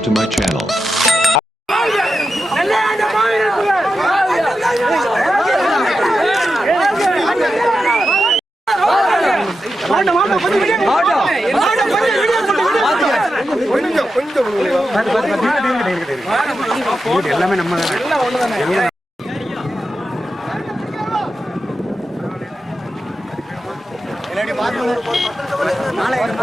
subscribe to my channel. எல்லாமே நம்ம மாலை வருது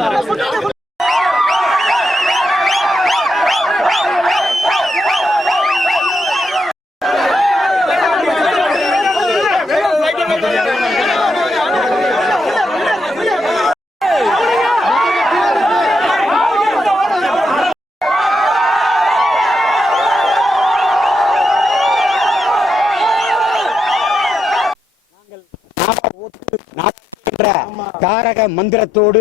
என்ற நாடக மந்திரத்தோடு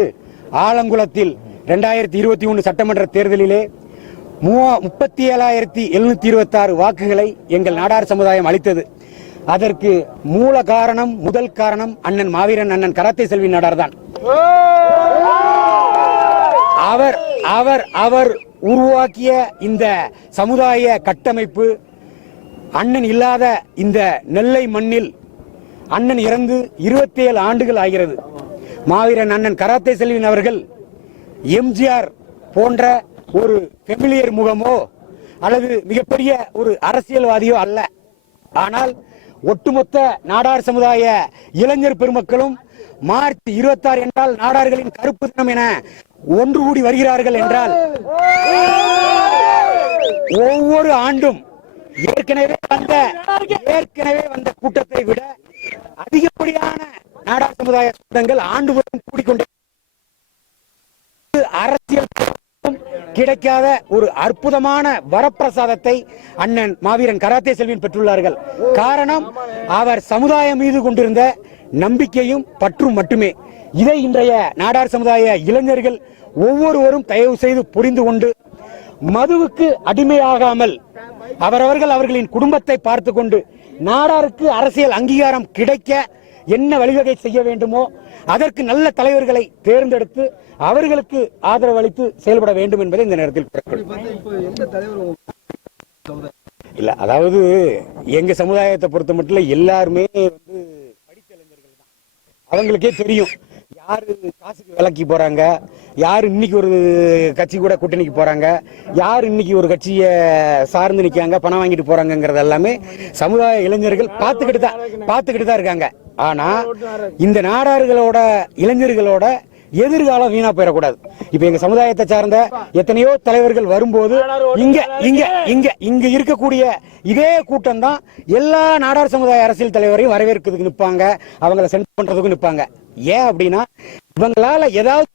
ஆலங்குளத்தில் ரெண்டாயிரத்தி இருபத்தி ஒன்று சட்டமன்ற தேர்தலிலே மூவா- முப்பத்தி ஏழாயிரத்தி எழுநூத்தி இருபத்தாறு வாக்குகளை எங்கள் நாடார் சமுதாயம் அளித்தது. அதற்கு மூல காரணம் முதல் காரணம் அண்ணன் மாவீரன் அண்ணன் கராத்தே செல்வி நாடார் தான். அவர் அவர் அவர் உருவாக்கிய இந்த சமுதாய கட்டமைப்பு அண்ணன் இல்லாத இந்த நெல்லை மண்ணில் அண்ணன் இறந்து 27 ஆண்டுகள் ஆகிறது. மாவீரன் அண்ணன் கராத்தே செல்வின் அவர்கள் எம்ஜிஆர் போன்ற ஒரு ஃபெமிலியர் முகமோ அல்லது மிகப்பெரிய ஒரு அரசியல்வாதியோ அல்ல. ஆனால் ஒட்டுமொத்த நாடார் சமுதாய இளைஞர் பெருமக்களும் மார்ச் 26 என்றால் நாடார்களின் கருப்பு தினம் என ஒன்று கூடி வருகிறார்கள் என்றால் ஒவ்வொரு ஆண்டும் ஏற்கனவே வந்த ஏற்கனவே வந்த கூட்டத்தை விட அதிகப்படியான நாடார் சமுதாய கூட்டங்கள் ஆண்டுதோறும் கூடிக்கொண்டே அரசியல் கிடைக்காத ஒரு அற்புதமான வரப்பிரசாதத்தை அண்ணன் மாவீரன் கராத்தே செல்வின் பெற்றுள்ளார்கள். காரணம் அவர் சமுதாயம் மீது கொண்டிருந்த நம்பிக்கையும் பற்றும் மட்டுமே. இதை இன்றைய நாடார் சமுதாய இளைஞர்கள் ஒவ்வொருவரும் தயவு செய்து புரிந்து கொண்டு மதுவுக்கு அடிமையாகாமல் அவரவர்கள் அவர்களின் குடும்பத்தை பார்த்து கொண்டு நாடாருக்கு அரசியல் அங்கீகாரம் கிடைக்க என்ன வழிவகை செய்ய வேண்டுமோ அதற்கு நல்ல தலைவர்களை தேர்ந்தெடுத்து அவர்களுக்கு ஆதரவு அளித்து செயல்பட வேண்டும் என்பதை இந்த நேரத்தில் இல்ல அதாவது எங்க சமுதாயத்தை பொறுத்த மட்டும் எல்லாருமே வந்து படித்த இளைஞர்கள் தான். அவங்களுக்கே தெரியும். யாரு காசுக்கு விலைக்கு போறாங்க? யாரு இன்னைக்கு ஒரு கட்சி கூட கூட்டணிக்கு போறாங்க? யார் இன்னைக்கு ஒரு கட்சியை சார்ந்து நிக்காங்க பணம் வாங்கிட்டு போறாங்கங்கிறது எல்லாமே சமுதாய இளைஞர்கள் பார்த்துக்கிட்டு தான் பார்த்துக்கிட்டு தான் இருக்காங்க. ஆனா இந்த நாடார்களோட இளைஞர்களோட எதிர்காலம் வீணா போயிடக்கூடாது. இப்ப எங்க சமுதாயத்தை சார்ந்த எத்தனையோ தலைவர்கள் வரும்போது இங்க இங்க இங்க இங்க இருக்கக்கூடிய இதே கூட்டம் தான் எல்லா நாடார் சமுதாய அரசியல் தலைவரையும் வரவேற்கிறதுக்கு நிற்பாங்க அவங்கள சென்ட் பண்றதுக்கு நிற்பாங்க ஏன் அப்படின்னா இவங்களால ஏதாவது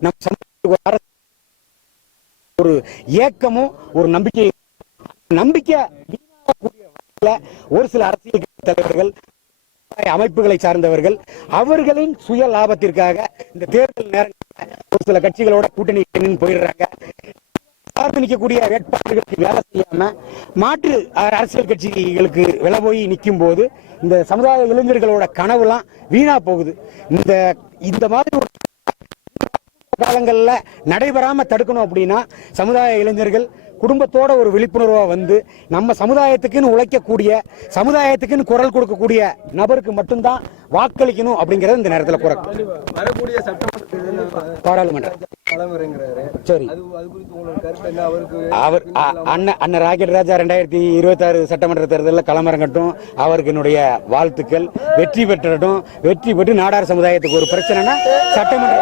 நம்ம ஒரு ஏக்கமும் ஒரு நம்பிக்கை நம்பிக்கை ஒரு சில அரசியல் தலைவர்கள் அமைப்புகளை சார்ந்தவர்கள் அவர்களின் சுய லாபத்திற்காக இந்த தேர்தல் நேரங்களில் ஒரு சில கட்சிகளோட கூட்டணி போயிடுறாங்க. சார்ந்து நிற்கக்கூடிய வேட்பாளர்களுக்கு வேலை செய்யாம மாற்று அரசியல் கட்சிகளுக்கு விலை போய் நிற்கும் போது இந்த சமுதாய இளைஞர்களோட கனவுலாம் வீணா போகுது. இந்த இந்த மாதிரி ஒரு காலங்களில் நடைபெறாம தடுக்கணும் அப்படின்னா சமுதாய இளைஞர்கள் குடும்பத்தோட ஒரு விழிப்புணர்வா வந்து நம்ம சமுதாயத்துக்குன்னு உழைக்கக்கூடிய சமுதாயத்துக்குன்னு குரல் கொடுக்கக்கூடிய நபருக்கு மட்டும்தான் வாக்களிக்கணும் அப்படிங்கறது இந்த நேரத்துல குறை. வரக்கூடிய சட்டமன்ற பாராளுமன்றம் சரி. அவர் அண்ணன் அண்ணன் ராக்கெட் ராஜா ரெண்டாயிரத்தி இருபத்தி ஆறு சட்டமன்ற தேர்தலில் களமிறங்கட்டும். அவருக்கு என்னுடைய வாழ்த்துக்கள். வெற்றி பெற்றட்டும். வெற்றி பெற்று நாடார் சமுதாயத்துக்கு ஒரு பிரச்சனைனா சட்டமன்ற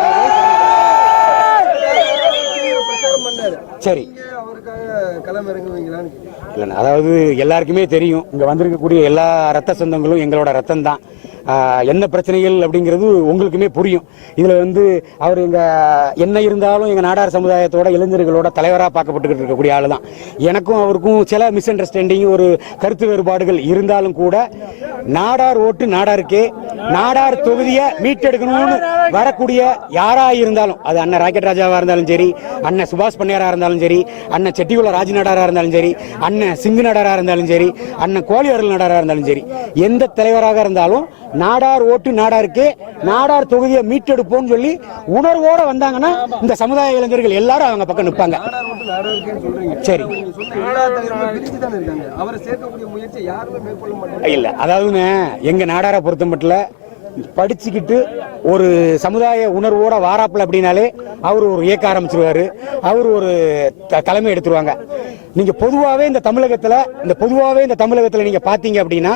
சரி. களம் இறங்குவீங்களான்னு இல்லைண்ணா அதாவது எல்லாருக்குமே தெரியும் இங்கே வந்திருக்கக்கூடிய எல்லா ரத்த சொந்தங்களும் எங்களோட ரத்தம் தான் என்ன பிரச்சனைகள் அப்படிங்கிறது உங்களுக்குமே புரியும். இதில் வந்து அவர் எங்கள் என்ன இருந்தாலும் எங்கள் நாடார் சமுதாயத்தோட இளைஞர்களோட தலைவராக பார்க்கப்பட்டுக்கிட்டு இருக்கக்கூடிய ஆள் தான் எனக்கும் அவருக்கும் சில மிஸ் அண்டர்ஸ்டாண்டிங் ஒரு கருத்து வேறுபாடுகள் இருந்தாலும் கூட நாடார் ஓட்டு நாடாருக்கே நாடார் தொகுதியை மீட்டெடுக்கணும்னு வரக்கூடிய யாராக இருந்தாலும் அது அண்ணன் ராக்கெட் ராஜாவாக இருந்தாலும் சரி அண்ணன் சுபாஷ் பண்ணியாராக இருந்தாலும் சரி அண்ணன் செட்டிகுள ராஜ் நாடாராக இருந்தாலும் சரி அண்ணன் சிங்கு நாடாராக இருந்தாலும் சரி அண்ணன் கோழி அருள் நடாரா இருந்தாலும் சரி எந்த தலைவராக இருந்தாலும் நாடார் ஓட்டு நாடாருக்கு நாடார் தொகுதியை மீட்டெடுப்போம்னு சொல்லி உணர்வோட வந்தாங்கன்னா இந்த சமுதாய இளைஞர்கள் எல்லாரும் அவங்க பக்கம் நிற்பாங்க சரி. இல்ல அதாவதுங்க எங்க நாடாரை பொறுத்த மட்டும் படிச்சுக்கிட்டு ஒரு சமுதாய உணர்வோட வாராப்புல அப்படின்னாலே அவர் ஒரு இயக்க ஆரம்பிச்சிருவாரு. அவர் ஒரு தலைமை எடுத்துருவாங்க. நீங்க பொதுவாகவே இந்த தமிழகத்தில் இந்த பொதுவாகவே இந்த தமிழகத்தில் நீங்க பார்த்தீங்க அப்படின்னா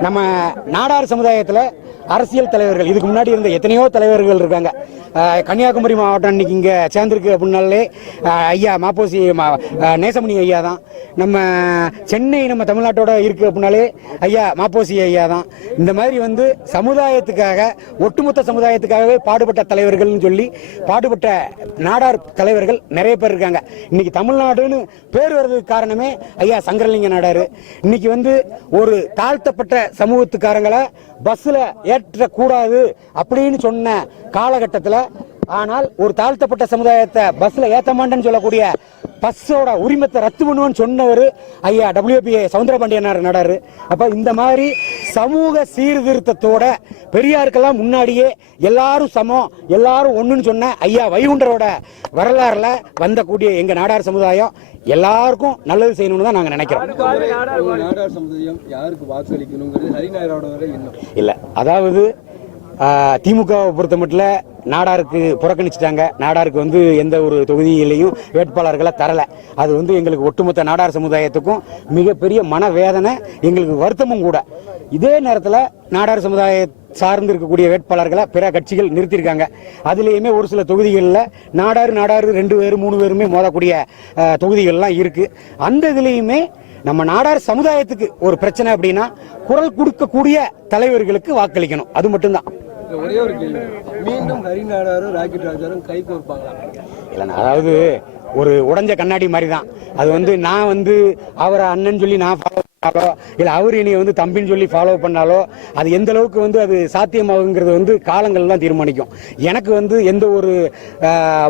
நம்ம நாடார் சமுதாயத்தில் அரசியல் தலைவர்கள். இதுக்கு முன்னாடி இருந்த எத்தனையோ தலைவர்கள் இருக்காங்க. கன்னியாகுமரி மாவட்டம் இன்னைக்கு இங்கே சேர்ந்துருக்கு அப்படின்னாலே ஐயா மாப்போசி மா- நேசமணி ஐயா தான். நம்ம சென்னை நம்ம தமிழ்நாட்டோட இருக்குது அப்படின்னாலே ஐயா மாப்போசி ஐயா தான். இந்த மாதிரி வந்து சமுதாயத்துக்காக ஒட்டுமொத்த சமுதாயத்துக்காகவே பாடுபட்ட தலைவர்கள்னு சொல்லி பாடுபட்ட நாடார் தலைவர்கள் நிறைய பேர் இருக்காங்க. இன்னைக்கு தமிழ்நாடுன்னு பேர் வர்றதுக்கு காரணமே ஐயா சங்கரலிங்க நாடார். இன்னைக்கு வந்து ஒரு தாழ்த்தப்பட்ட சமூகத்துக்காரங்களை பஸ்ல ஏற்றக்கூடாது அப்படின்னு சொன்ன காலகட்டத்தில் ஆனால் ஒரு தாழ்த்தப்பட்ட சமுதாயத்தை பஸ்ல ஏத்த மாட்டேன்னு சொல்லக்கூடிய பஸ்ஸோட உரிமத்தை ரத்து பண்ணுவேன்னு சொன்னவர் ஐயா டபிள்யூபி சவுந்தரபாண்டியனார் நடாரு. அப்ப இந்த மாதிரி சமூக சீர்திருத்தத்தோட பெரியாருக்கெல்லாம் முன்னாடியே எல்லாரும் சமம் எல்லாரும் ஒண்ணுன்னு சொன்ன ஐயா வைகுண்டரோட வரலாறுல வந்தக்கூடிய எங்க நாடார் சமுதாயம் எல்லாருக்கும் நல்லது செய்யணும்னு தான் நாங்க நினைக்கிறோம். இல்ல அதாவது திமுகவை பொறுத்த மட்டும் நாடாருக்கு புறக்கணிச்சிட்டாங்க. நாடாருக்கு வந்து எந்த ஒரு தொகுதியிலையும் வேட்பாளர்களை தரல. அது வந்து எங்களுக்கு ஒட்டுமொத்த நாடார் சமுதாயத்துக்கும் மிகப்பெரிய மனவேதனை எங்களுக்கு வருத்தமும் கூட. இதே நேரத்தில் நாடார் சமுதாய சார்ந்து இருக்கக்கூடிய வேட்பாளர்களை பிற கட்சிகள் நிறுத்தியிருக்காங்க. அதுலேயுமே ஒரு சில தொகுதிகளில் நாடாறு நாடாறு ரெண்டு பேர் மூணு பேருமே மோதக்கூடிய தொகுதிகள்லாம் இருக்கு. அந்த இதுலேயுமே நம்ம நாடார் சமுதாயத்துக்கு ஒரு பிரச்சனை அப்படின்னா குரல் கொடுக்கக்கூடிய தலைவர்களுக்கு வாக்களிக்கணும். அது மட்டும்தான். ஒரே ஒரு கேள்வி. மீண்டும் ஹரிநாடாரும் ராக்கெட் ராஜாரும் கை கோர்ப்பாங்களா? இல்லைண்ணா அதாவது ஒரு உடைஞ்ச கண்ணாடி மாதிரி தான் அது வந்து நான் வந்து அவரை அண்ணன் சொல்லி நான் ஃபாலோ பண்ணாலோ இல்லை அவர் இனி வந்து தம்பின்னு சொல்லி ஃபாலோ பண்ணாலோ அது எந்த அளவுக்கு வந்து அது சாத்தியமாகுங்கிறது வந்து காலங்கள் தான் தீர்மானிக்கும் எனக்கு வந்து எந்த ஒரு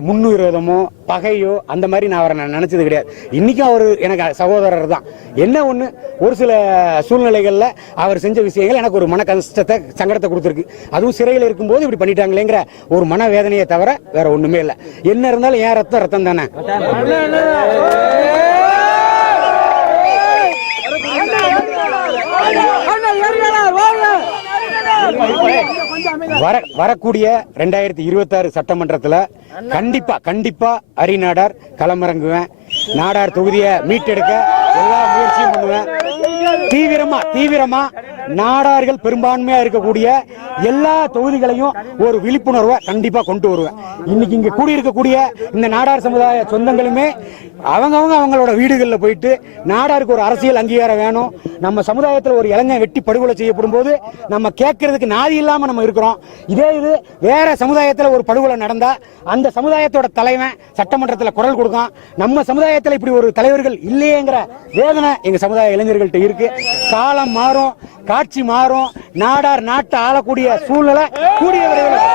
முன்னுரோதமோ பகையோ அந்த மாதிரி நான் அவரை நான் நினச்சது கிடையாது இன்றைக்கும் அவர் எனக்கு சகோதரர் தான் என்ன ஒன்று ஒரு சில சூழ்நிலைகளில் அவர் செஞ்ச விஷயங்கள் எனக்கு ஒரு மன கஷ்டத்தை சங்கடத்தை கொடுத்துருக்கு அதுவும் சிறையில் இருக்கும்போது இப்படி பண்ணிட்டாங்களேங்கிற ஒரு மன வேதனையை தவிர வேற ஒன்றுமே இல்லை என்ன இருந்தாலும் ஏன் ரத்தம் ரத்தம் தானே வர வரக்கூடிய ரெண்டாயிரத்தி இருபத்தாறு சட்டமன்றத்துல கண்டிப்பா கண்டிப்பா அரிநாடார் களமிறங்குவேன். நாடார் தொகுதியை மீட்டெடுக்க எல்லா முயற்சியும் பண்ணுவேன். தீவிரமா தீவிரமா நாடார்கள் பெரும்பான்மையா இருக்கக்கூடிய எல்லா தொகுதிகளையும் ஒரு விழிப்புணர்வை கண்டிப்பா கொண்டு வருவேன். இன்னைக்கு இங்க கூடியிருக்கக்கூடிய இந்த நாடார் சமுதாய சொந்தங்களுமே அவங்கவங்க அவங்களோட வீடுகளில் போயிட்டு நாடாருக்கு ஒரு அரசியல் அங்கீகாரம் வேணும். நம்ம சமுதாயத்தில் ஒரு இளைஞன் வெட்டி படுகொலை செய்யப்படும் போது நம்ம கேட்கறதுக்கு நாதி இல்லாம நம்ம இருக்கிறோம். இதே இது வேற சமுதாயத்தில் ஒரு படுகொலை நடந்தா அந்த சமுதாயத்தோட தலைவன் சட்டமன்றத்தில் குரல் கொடுக்கும் நம்ம சமுதாயத்தில் இப்படி ஒரு தலைவர்கள் இல்லையேங்கிற வேதனை எங்க சமுதாய இளைஞர்கள்ட்ட இருக்கு. காலம் மாறும். ஆட்சி மாறும். நாடார் நாட்டை ஆளக்கூடிய சூழ்நிலை கூடிய விரைவில்.